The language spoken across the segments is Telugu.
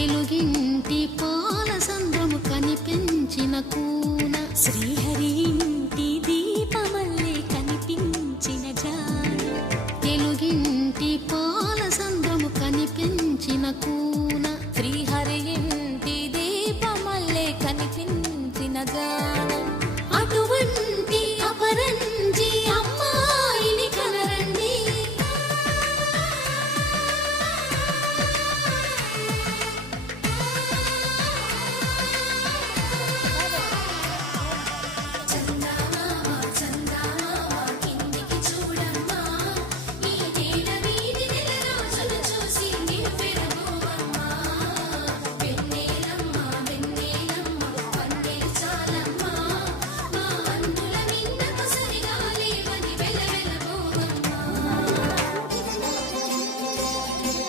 తెలుగింటి పాల సంద్రము కనిపించిన కూన శ్రీహరి ఇంటి దీపమల్లే కనిపించిన జాడ తెలుగింటి పాల సంద్రము కనిపించిన కూన శ్రీహరి ఇంటి దీపమల్లే కనిపించిన జాడ అటువంటి అపరంజి అమ్మాయిని కనరండి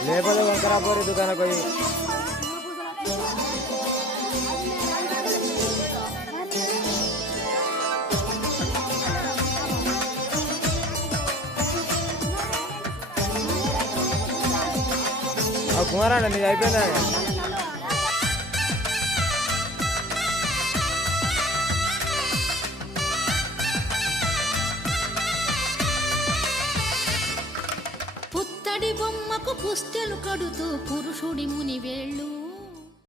లేకపోతే వంకరాపోరి దుకాణకు పోయి కుమారాండి నీది అయిపోయిందా? పుత్తడి బొమ్మకు పుస్తెలు కడుతూ పురుషుడి ముని వేళ్ళు